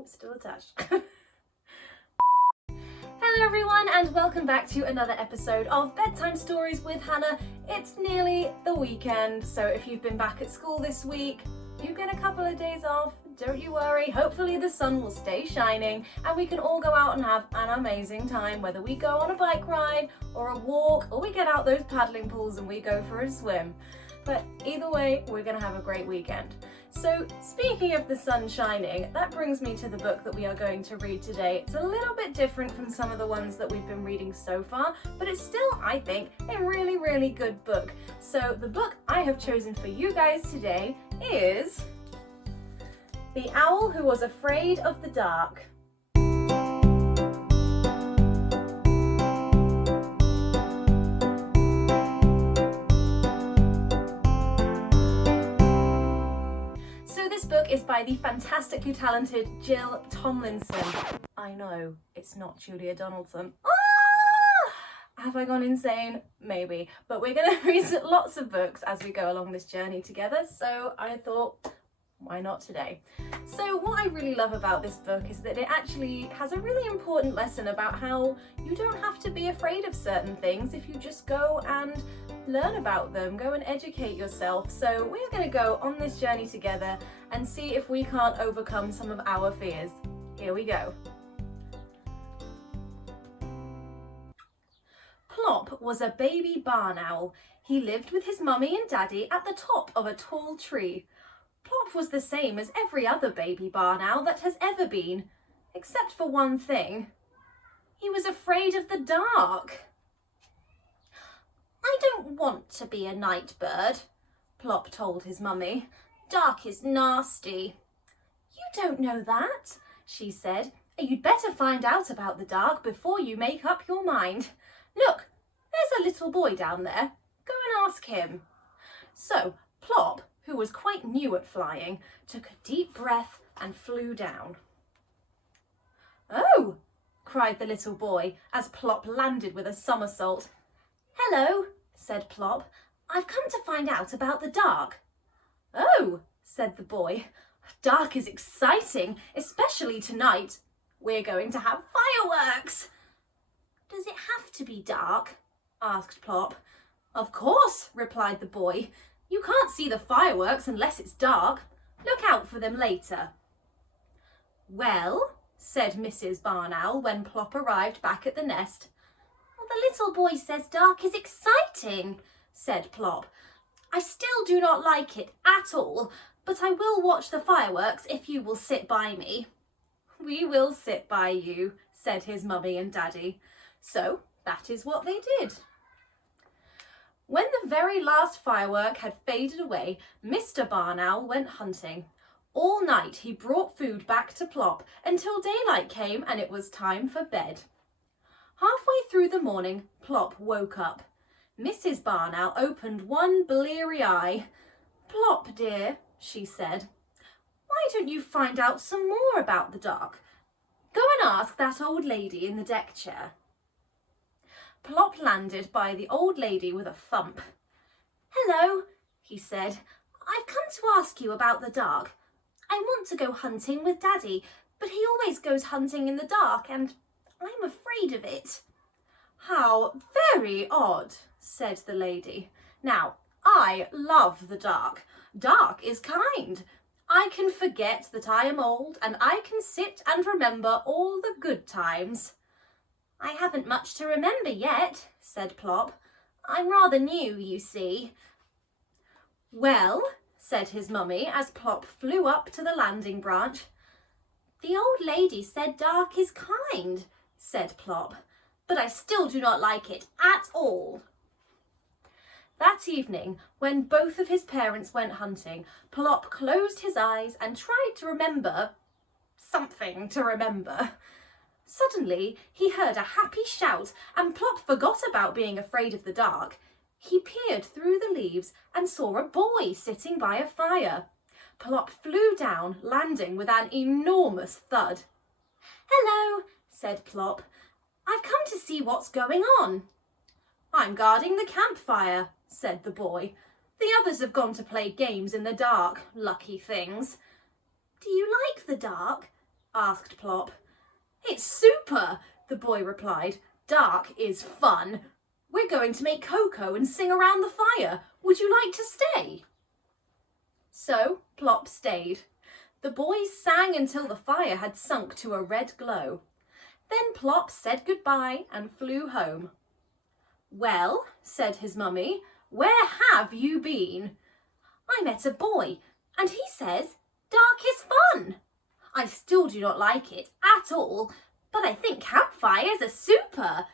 Oh, still attached. Hello everyone and welcome back to another episode of Bedtime Stories with Hannah. It's nearly the weekend, so if you've been back at school this week, you get a couple of days off. Don't you worry, hopefully the sun will stay shining and we can all go out and have an amazing time, whether we go on a bike ride or a walk or we get out those paddling pools and we go for a swim. But either way, we're gonna have a great weekend. So speaking of the sun shining, that brings me to the book that we are going to read today. It's a little bit different from some of the ones that we've been reading so far, but it's still, I think, a really, really good book. So the book I have chosen for you guys today is The Owl Who Was Afraid of the Dark. Book is by the fantastically talented Jill Tomlinson. I know, it's not Julia Donaldson. Ah! Have I gone insane? Maybe. But we're going to read lots of books as we go along this journey together, so I thought, why not today? So what I really love about this book is that it actually has a really important lesson about how you don't have to be afraid of certain things if you just go and learn about them, go and educate yourself. So we're going to go on this journey together and see if we can't overcome some of our fears. Here we go. Plop was a baby barn owl. He lived with his mummy and daddy at the top of a tall tree. Plop was the same as every other baby barn owl that has ever been, except for one thing. He was afraid of the dark. I don't want to be a night bird, Plop told his mummy. Dark is nasty. You don't know that, she said. You'd better find out about the dark before you make up your mind. Look, there's a little boy down there. Go and ask him. So Plop, who was quite new at flying, took a deep breath and flew down. Oh, cried the little boy as Plop landed with a somersault. Hello, said Plop. I've come to find out about the dark. Oh, said the boy. Dark is exciting, especially tonight. We're going to have fireworks. Does it have to be dark? Asked Plop. Of course, replied the boy. You can't see the fireworks unless it's dark. Look out for them later. Well, said Mrs. Barn Owl when Plop arrived back at the nest. The little boy says dark is exciting, said Plop. I still do not like it at all, but I will watch the fireworks if you will sit by me. We will sit by you, said his mummy and daddy. So that is what they did. When the very last firework had faded away, Mr. Barn Owl went hunting. All night he brought food back to Plop until daylight came and it was time for bed. Halfway through the morning, Plop woke up. Mrs. Barn Owl opened one bleary eye. Plop, dear, she said, why don't you find out some more about the dark? Go and ask that old lady in the deck chair. Plop landed by the old lady with a thump. Hello, he said. I've come to ask you about the dark. I want to go hunting with Daddy, but he always goes hunting in the dark and I'm afraid of it. How very odd, said the lady. Now, I love the dark. Dark is kind. I can forget that I am old and I can sit and remember all the good times. I haven't much to remember yet, said Plop. I'm rather new, you see. Well, said his mummy as Plop flew up to the landing branch. The old lady said dark is kind, said Plop, but I still do not like it at all. That evening, when both of his parents went hunting, Plop closed his eyes and tried to remember something to remember. Suddenly, he heard a happy shout and Plop forgot about being afraid of the dark. He peered through the leaves and saw a boy sitting by a fire. Plop flew down, landing with an enormous thud. Hello, said Plop. I've come to see what's going on. I'm guarding the campfire, said the boy. The others have gone to play games in the dark, lucky things. Do you like the dark? asked Plop. It's super, the boy replied. Dark is fun. We're going to make cocoa and sing around the fire. Would you like to stay? So Plop stayed. The boys sang until the fire had sunk to a red glow. Then Plop said goodbye and flew home. Well, said his mummy, where have you been? I met a boy, and he says dark is fun. I still do not like it at all, but I think campfires are super.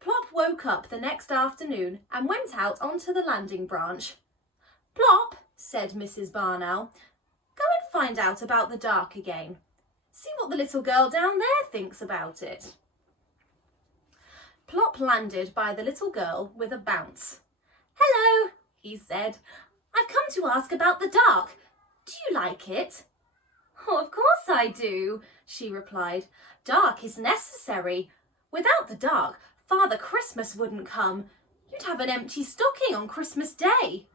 Plop woke up the next afternoon and went out onto the landing branch. Plop, said Mrs. Barn Owl, go and find out about the dark again. See what the little girl down there thinks about it. Plop landed by the little girl with a bounce. Hello, he said. I've come to ask about the dark. Do you like it? Oh, of course I do, she replied. Dark is necessary. Without the dark, Father Christmas wouldn't come. You'd have an empty stocking on Christmas Day.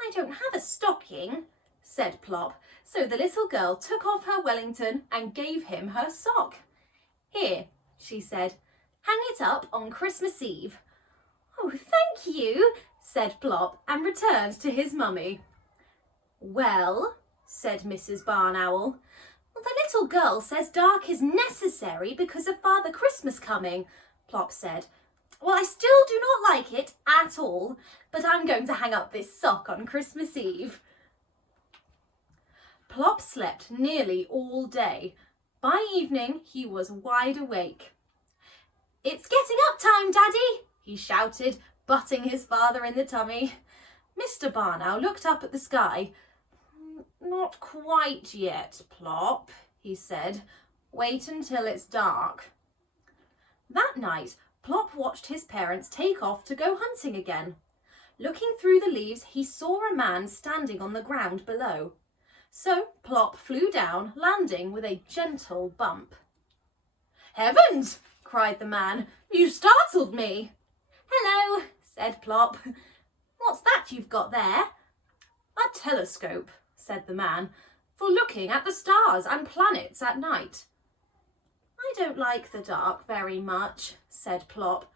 I don't have a stocking, said Plop, so the little girl took off her Wellington and gave him her sock. Here, she said, hang it up on Christmas Eve. Oh, thank you, said Plop and returned to his mummy. Well, said Mrs. Barn Owl, the little girl says dark is necessary because of Father Christmas coming, Plop said. Well, I still do not like it at all, but I'm going to hang up this sock on Christmas Eve. Plop slept nearly all day. By evening, he was wide awake. It's getting up time, Daddy, he shouted, butting his father in the tummy. Mr. Barn Owl looked up at the sky. Not quite yet, Plop, he said. Wait until it's dark. That night, Plop watched his parents take off to go hunting again. Looking through the leaves, he saw a man standing on the ground below. So Plop flew down, landing with a gentle bump. Heavens! Cried the man. You startled me. Hello, said Plop. What's that you've got there? A telescope, said the man, for looking at the stars and planets at night. I don't like the dark very much, said Plop.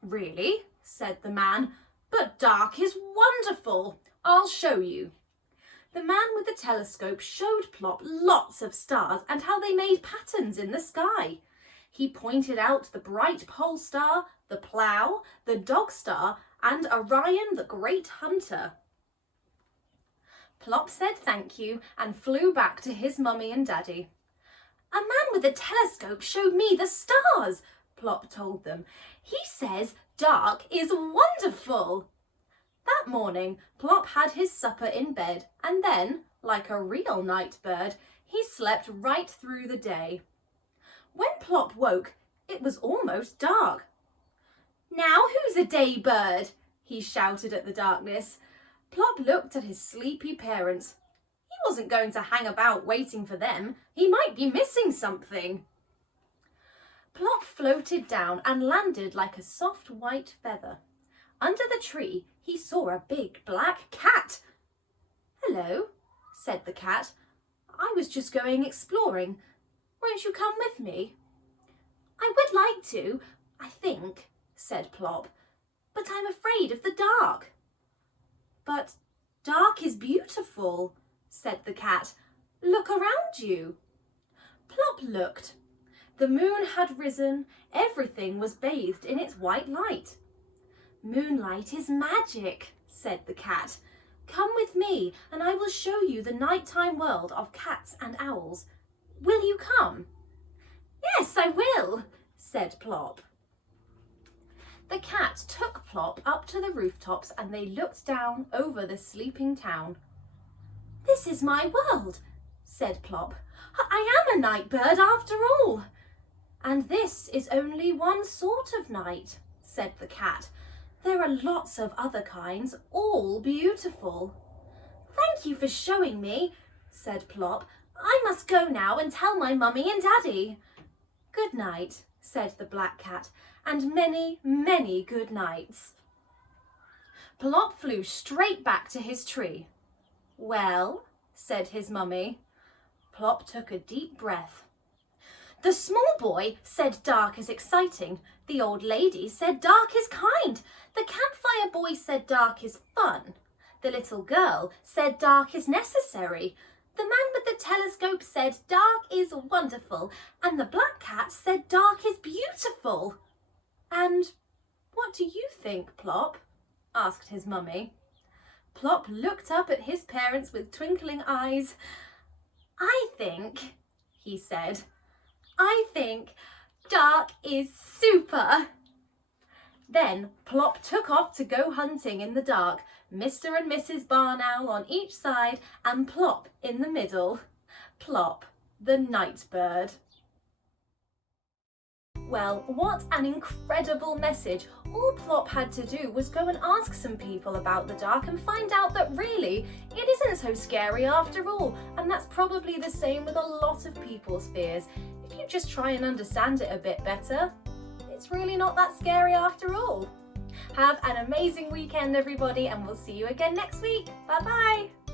Really, said the man, but dark is wonderful. I'll show you. The man with the telescope showed Plop lots of stars and how they made patterns in the sky. He pointed out the bright pole star, the plough, the dog star, and Orion the great hunter. Plop said thank you and flew back to his mummy and daddy. A man with a telescope showed me the stars, Plop told them. He says dark is wonderful. That morning, Plop had his supper in bed and then, like a real night bird, he slept right through the day. When Plop woke, it was almost dark. Now who's a day bird? He shouted at the darkness. Plop looked at his sleepy parents. He wasn't going to hang about waiting for them. He might be missing something. Plop floated down and landed like a soft white feather. Under the tree, he saw a big black cat. Hello, said the cat. I was just going exploring. Won't you come with me? I would like to, I think, said Plop, but I'm afraid of the dark. But dark is beautiful, said the cat. Look around you. Plop looked. The moon had risen. Everything was bathed in its white light. Moonlight is magic, said the cat. Come with me and I will show you the nighttime world of cats and owls. Will you come? Yes, I will, said Plop. The cat took Plop up to the rooftops and they looked down over the sleeping town. This is my world, said Plop. I am a night bird after all. And this is only one sort of night, said the cat. There are lots of other kinds, all beautiful. Thank you for showing me, said Plop. I must go now and tell my mummy and daddy. Good night, said the black cat, and many, many good nights. Plop flew straight back to his tree. Well, said his mummy. Plop took a deep breath. The small boy said dark is exciting. The old lady said dark is kind. The campfire boy said dark is fun. The little girl said dark is necessary. The man with the telescope said dark is wonderful. And the black cat said dark is beautiful. And what do you think, Plop? Asked his mummy. Plop looked up at his parents with twinkling eyes. I think, he said, I think dark is super. Then Plop took off to go hunting in the dark, Mr. and Mrs. Barn Owl on each side and Plop in the middle. Plop, the night bird. Well, what an incredible message. All Plop had to do was go and ask some people about the dark and find out that really, it isn't so scary after all. And that's probably the same with a lot of people's fears. If you just try and understand it a bit better, it's really not that scary after all. Have an amazing weekend, everybody, and we'll see you again next week. Bye-bye.